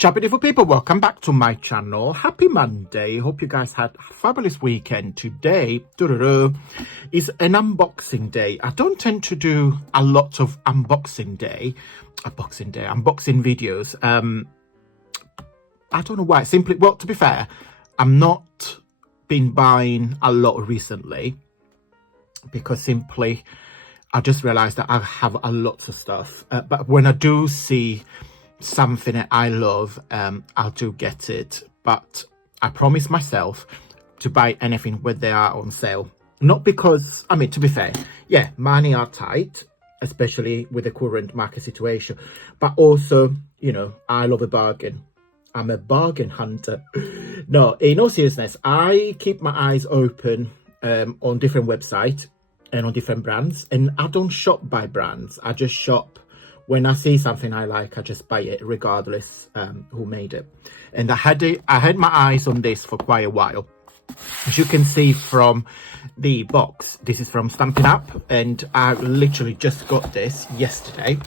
Ciao beautiful people, welcome back to my channel. Happy Monday. Hope you guys had a fabulous weekend. Today is an unboxing day. I don't tend to do a lot of unboxing videos. I don't know why. Simply, well, to be fair, I'm not been buying a lot recently because simply I just realized that I have a lot of stuff, but when I do see something that I love, I'll do get it. But I promise myself to buy anything when they are on sale. Not because, I mean, to be fair, yeah, money are tight, especially with the current market situation, but also, you know, I love a bargain. I'm a bargain hunter. No, in all seriousness, I keep my eyes open on different websites and on different brands, and I don't shop by brands. I just shop when I see something I like. I just buy it regardless who made it. And I had my eyes on this for quite a while. As you can see from the box, this is from Stampin Up, and I literally just got this yesterday,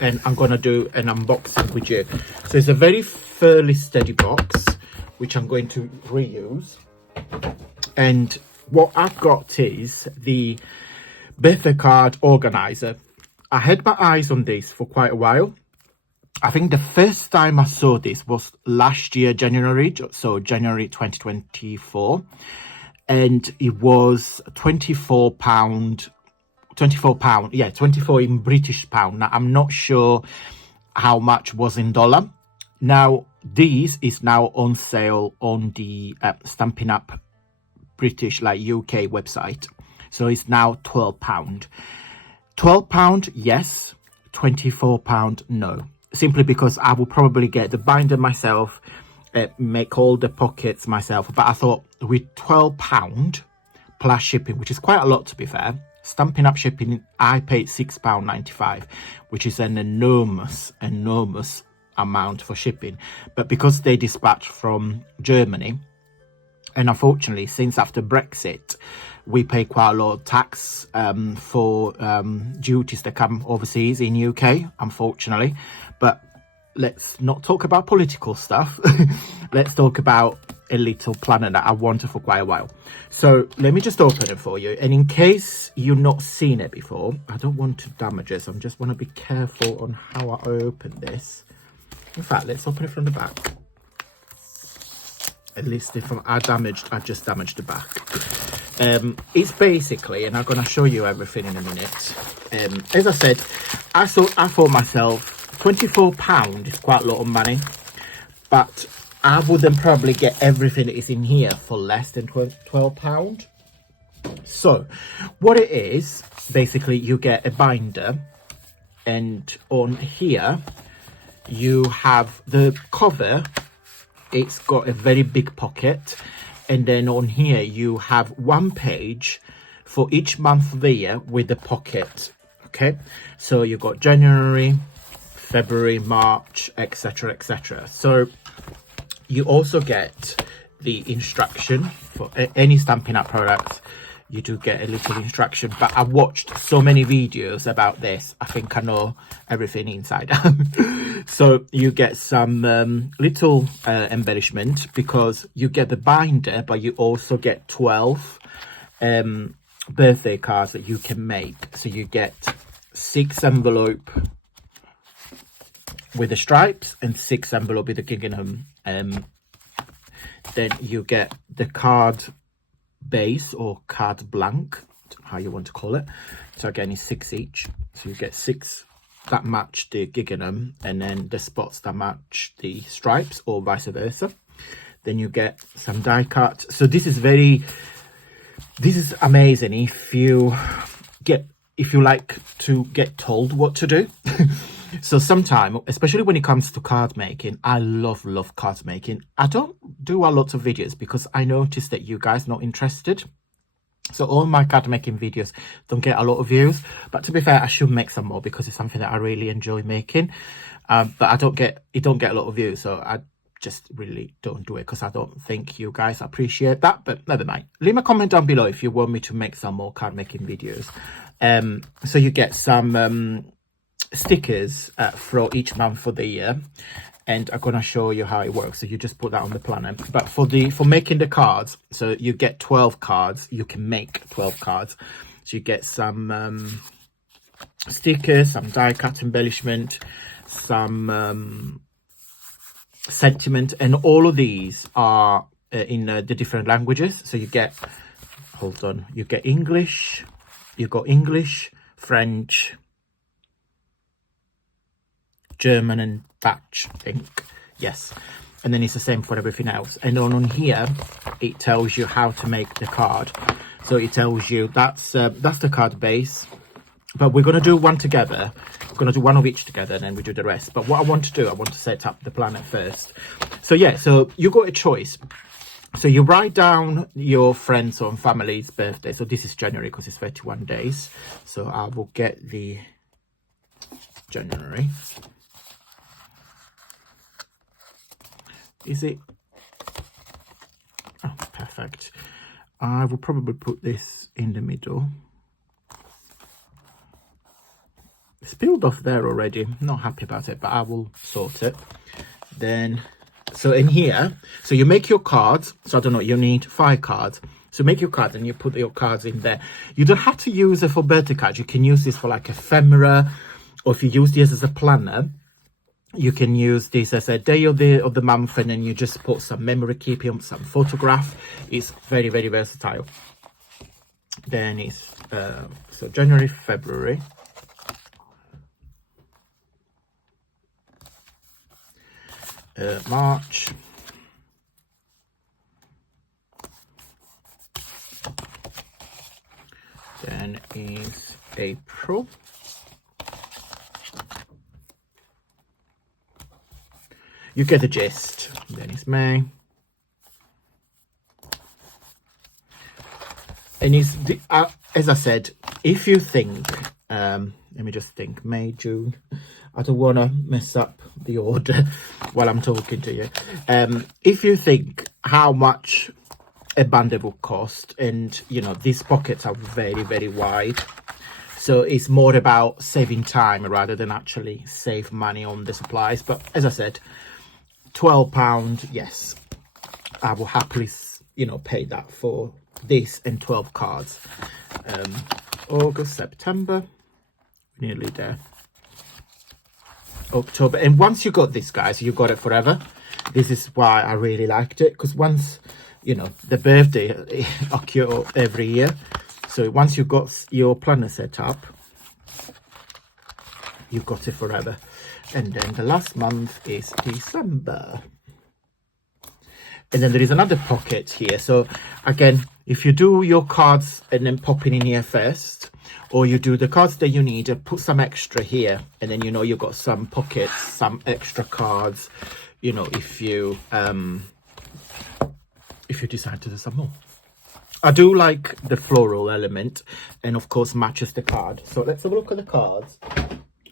and I'm gonna do an unboxing with you. So it's a very fairly steady box, which I'm going to reuse. And what I've got is the birthday card organizer. I had my eyes on this for quite a while. I think the first time I saw this was last year, January, so January 2024. And it was £24, yeah, 24 in British pound. Now, I'm not sure how much was in dollar. Now, this is now on sale on the Stampin Up British, like UK website. So it's now £12. £12, yes. £24, no. Simply because I will probably get the binder myself, make all the pockets myself. But I thought with £12 plus shipping, which is quite a lot to be fair, Stampin' Up shipping, I paid £6.95, which is an enormous amount for shipping. But because they dispatch from Germany, and unfortunately, since after Brexit, we pay quite a lot of tax for duties that come overseas in UK, unfortunately. But let's not talk about political stuff. Let's talk about a little planner that I wanted for quite a while. So let me just open it for you. And in case you've not seen it before, I don't want to damage it. So I just want to be careful on how I open this. In fact, let's open it from the back. At least if I just damaged the back. It's basically, and I'm going to show you everything in a minute. As I said, I thought myself, £24 is quite a lot of money, but I wouldn't probably get everything that is in here for less than £12. So what it is, basically you get a binder, and on here you have the cover. It's got a very big pocket, and then on here you have one page for each month of the year with the pocket. Okay, so you've got January, February, March, etc, etc. So you also get the instruction for any Stampin' Up product. You do get a little instruction, but I watched so many videos about this, I think I know everything inside out. So you get some little embellishment, because you get the binder, but you also get 12 birthday cards that you can make. So you get 6 envelope with the stripes and 6 envelope with the gingham. Then you get the card base or card blank, how you want to call it. So again, it's 6 each. So you get 6 that match the gingham, and then the spots that match the stripes, or vice versa. Then you get some die cut. So this is amazing if you like to get told what to do. So sometimes, especially when it comes to card making, I love card making. I don't do a lot of videos because I noticed that you guys not interested. So all my card making videos don't get a lot of views. But to be fair, I should make some more because it's something that I really enjoy making. But it don't get a lot of views. So I just really don't do it because I don't think you guys appreciate that. But never mind. Leave a comment down below if you want me to make some more card making videos. So you get some stickers for each month for the year, and I'm gonna show you how it works. So you just put that on the planner. But for making the cards, so you get 12 cards. You can make 12 cards. So you get some stickers, some die cut embellishment, some sentiment, and all of these are in the different languages. So you get, hold on, you get English, you got English, French, German and Dutch, I think. Yes. And then it's the same for everything else. And on here, it tells you how to make the card. So it tells you that's the card base. But we're going to do one together. We're going to do one of each together, and then we do the rest. But what I want to do, I want to set up the planner first. So yeah, so you got a choice. So you write down your friends or family's birthday. So this is January because it's 31 days. So I will get the January. Is it? Oh, perfect. I will probably put this in the middle. It's peeled off there already. Not happy about it, but I will sort it. Then, so in here, so you make your cards. So I don't know, you need 5 cards. So make your cards and you put your cards in there. You don't have to use it for birthday cards. You can use this for like ephemera, or if you use this as a planner, you can use this as a day of the month, and then you just put some memory keeping, some photograph. It's very, very versatile. Then it's so January, February, March, then is April, you get the gist. Then it's May, and it's as I said, if you think let me just think, May, June, I don't want to mess up the order while I'm talking to you. If you think how much a bundle will cost, and you know these pockets are very, very wide, so it's more about saving time rather than actually save money on the supplies. But as I said, £12, yes, I will happily, you know, pay that for this and 12 cards. August, September, nearly there. October, and once you got this, guys, you got it forever. This is why I really liked it, because once, you know, the birthday occurs every year, so once you got your planner set up, you got it forever. And then the last month is December, and then there is another pocket here. So again, if you do your cards and then pop it in here first, or you do the cards that you need and put some extra here, and then you know you've got some pockets, some extra cards, you know, if you decide to do some more. I do like the floral element, and of course matches the card. So let's have a look at the cards.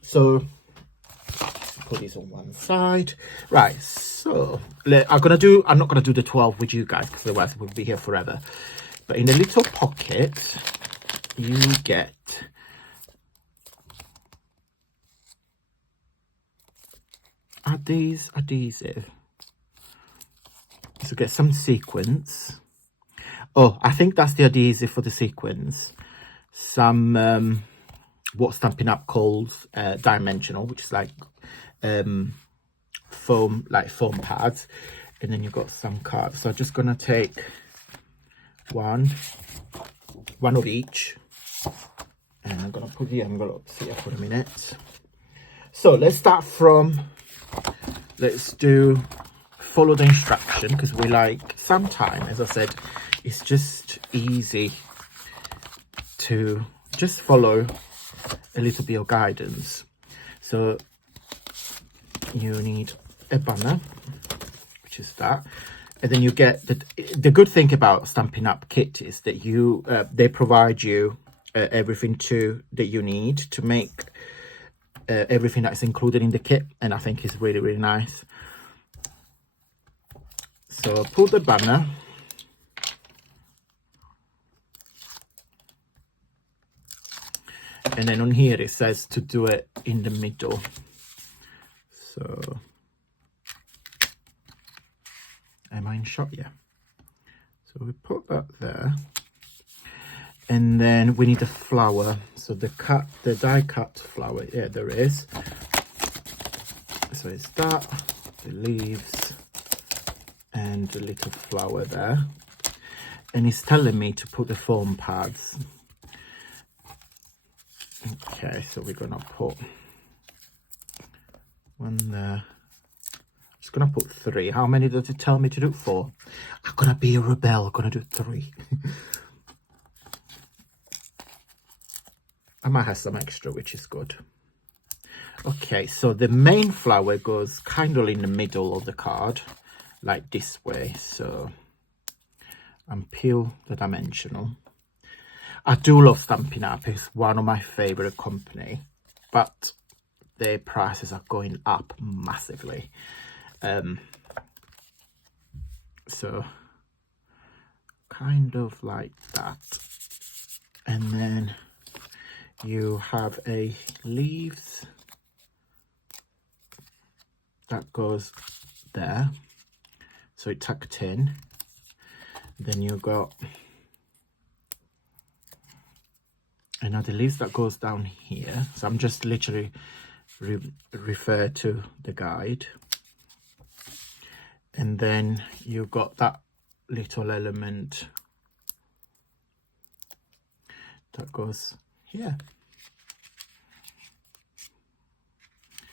So put these on one side. Right, so I'm not gonna do the 12 with you guys, because otherwise we'll be here forever. But in the little pocket, you get these adhesive. So get some sequins. Oh, I think that's the adhesive for the sequins. Some what Stampin' Up calls dimensional, which is like foam pads. And then you've got some cards. So I'm just gonna take one of each, and I'm gonna put the envelopes here for a minute. So let's start from, let's do follow the instruction, because we like, sometimes, as I said, it's just easy to just follow a little bit of guidance. So you need a banner, which is that, and then you get the good thing about Stampin' Up kit is that you they provide you everything that you need to make everything that's included in the kit, and I think it's really, really nice. So pull the banner, and then on here it says to do it in the middle. So Am I in shot? Yeah. So we put that there. And then we need a flower. So the die cut flower, yeah, there is. So it's that, the leaves, and the little flower there. And it's telling me to put the foam pads. Okay, so we're gonna put one there. Just gonna put 3. How many does it tell me to do? 4. I'm gonna be a rebel. I'm gonna do 3. I might have some extra, which is good. Okay, so the main flower goes kind of in the middle of the card, like this way. So and peel the dimensional. I do love Stampin' Up. It's one of my favorite company, but their prices are going up massively. So kind of like that. And then you have a leaves that goes there, so it tucked in. Then you got another leaves that goes down here. So I'm just literally refer to the guide. And then you got that little element that goes here.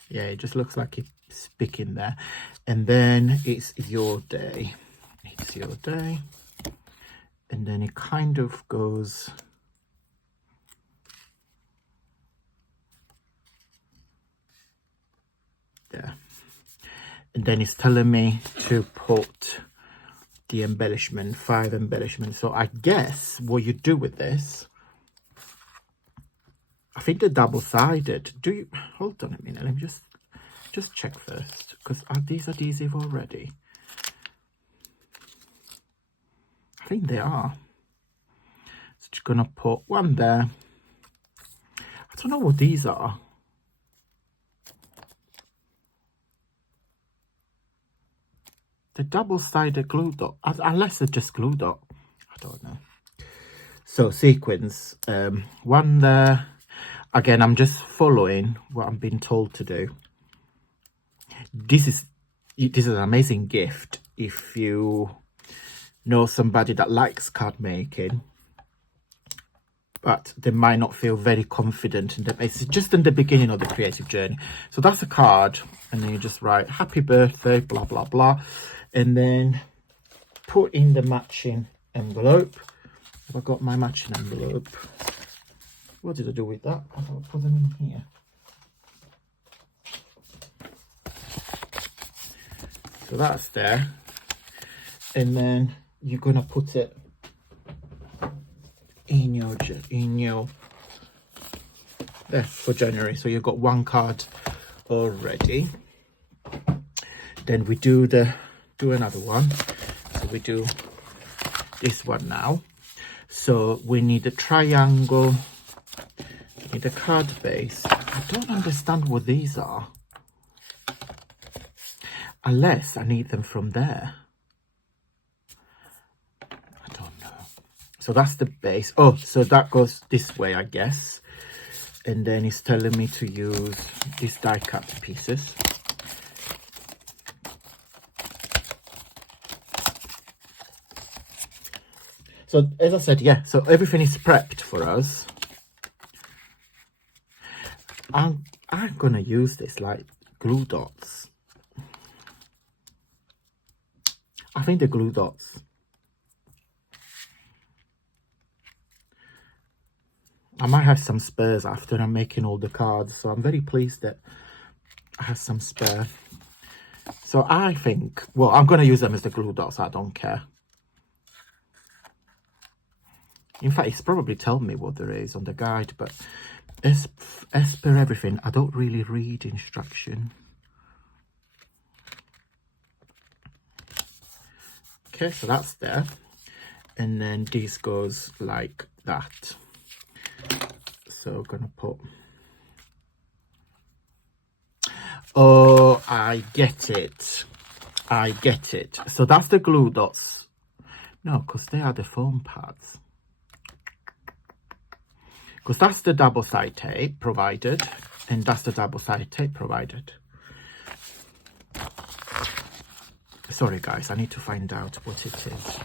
Yeah, it just looks like it's picking there. And then it's your day. It's your day. And then it kind of goes there. And then it's telling me to put the embellishment, 5 embellishments. So I guess what you do with this, I think they're double-sided. Do you, hold on a minute, let me just check first, because are these adhesive already? I think they are. So just gonna put one there. I don't know what these are. The double-sided glue dot, unless they're just glue dot. I don't know. So sequins, one there. Again, I'm just following what I'm being told to do. This is an amazing gift if you know somebody that likes card making, but they might not feel very confident in them. It's just in the beginning of the creative journey. So that's a card, and then you just write happy birthday, blah blah blah, and then put in the matching envelope. Have I got my matching envelope? What did I do with that? I'll put them in here. So that's there. And then you're gonna put it in your there for January. So you've got one card already. Then we do another one. So we do this one now. So we need a triangle. We need a card base. I don't understand what these are, unless I need them from there. I don't know. So that's the base. Oh, so that goes this way, I guess. And then it's telling me to use these die cut pieces. So as I said, yeah, so everything is prepped for us. I'm gonna use this like glue dots. I think the glue dots. I might have some spares after I'm making all the cards, so I'm very pleased that I have some spare. So I think, well, I'm gonna use them as the glue dots. I don't care. In fact, it's probably telling me what there is on the guide, but as per everything, I don't really read instruction. Okay, so that's there. And then this goes like that. So I'm gonna put... Oh, I get it. I get it. So that's the glue dots. No, because they are the foam pads. Because that's the double side tape provided, and that's the double side tape provided. Sorry guys, I need to find out what it is.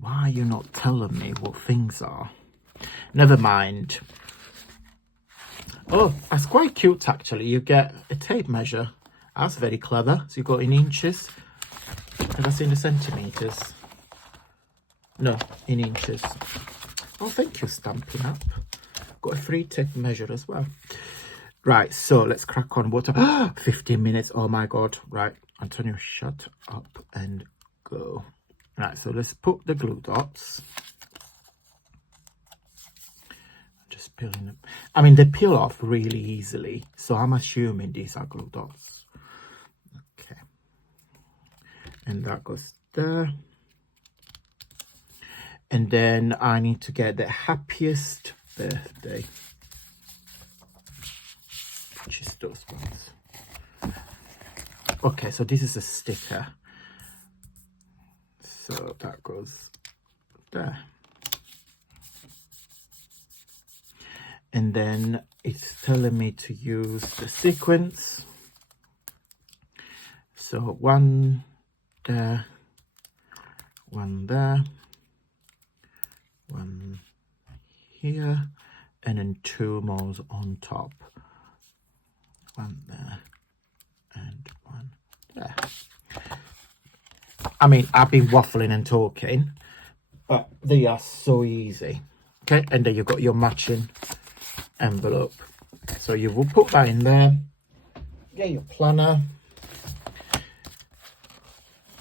Why are you not telling me what things are? Never mind. Oh, that's quite cute actually. You get a tape measure. That's very clever. So you got in inches. Have I seen the centimeters? No, in inches. Oh, thank you, Stampin' Up. Got a free tape measure as well. Right, so let's crack on. What? 15 minutes. Oh my God. Right, Antonio, shut up and go. Right, so let's put the glue dots. Just peeling them. I mean, they peel off really easily, so I'm assuming these are glue dots. Okay. And that goes there. And then I need to get the happiest birthday, which is those ones. Okay, so this is a sticker. So that goes there. And then it's telling me to use the sequence. So one there, one there, one here, and then two more on top. One there and one there. I mean, I've been waffling and talking, but they are so easy. Okay, and then you've got your matching envelope. So you will put that in there, get your planner,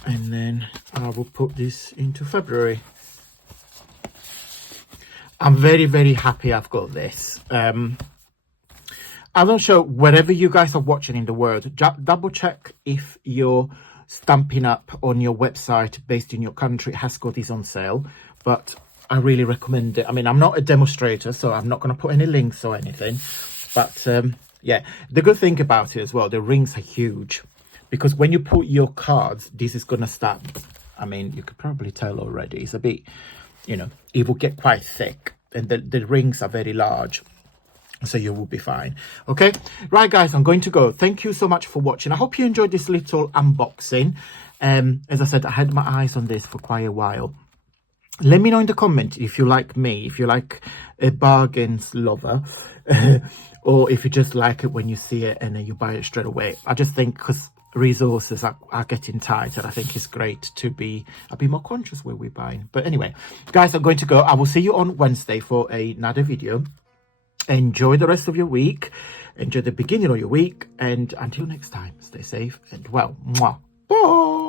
and then I will put this into February. I'm very, very happy I've got this. I'm not sure, wherever you guys are watching in the world, double check if you're Stampin' Up on your website based in your country has got these on sale, but I really recommend it. I mean, I'm not a demonstrator, so I'm not going to put any links or anything, but yeah, the good thing about it as well, the rings are huge, because when you put your cards, this is going to start, I mean, you could probably tell already, it's a bit, you know, it will get quite thick, and the rings are very large. So you will be fine. Okay, right guys, I'm going to go. Thank you so much for watching. I hope you enjoyed this little unboxing. As I said, I had my eyes on this for quite a while. Let me know in the comment if you like me, if you like a bargains lover, or if you just like it when you see it and then you buy it straight away. I just think because resources are getting tight, and I think it's great to be a bit more conscious where we're buying. But anyway, guys, I'm going to go. I will see you on Wednesday for another video. Enjoy the rest of your week, enjoy the beginning of your week, and until next time, stay safe and well. Mwah. Bye.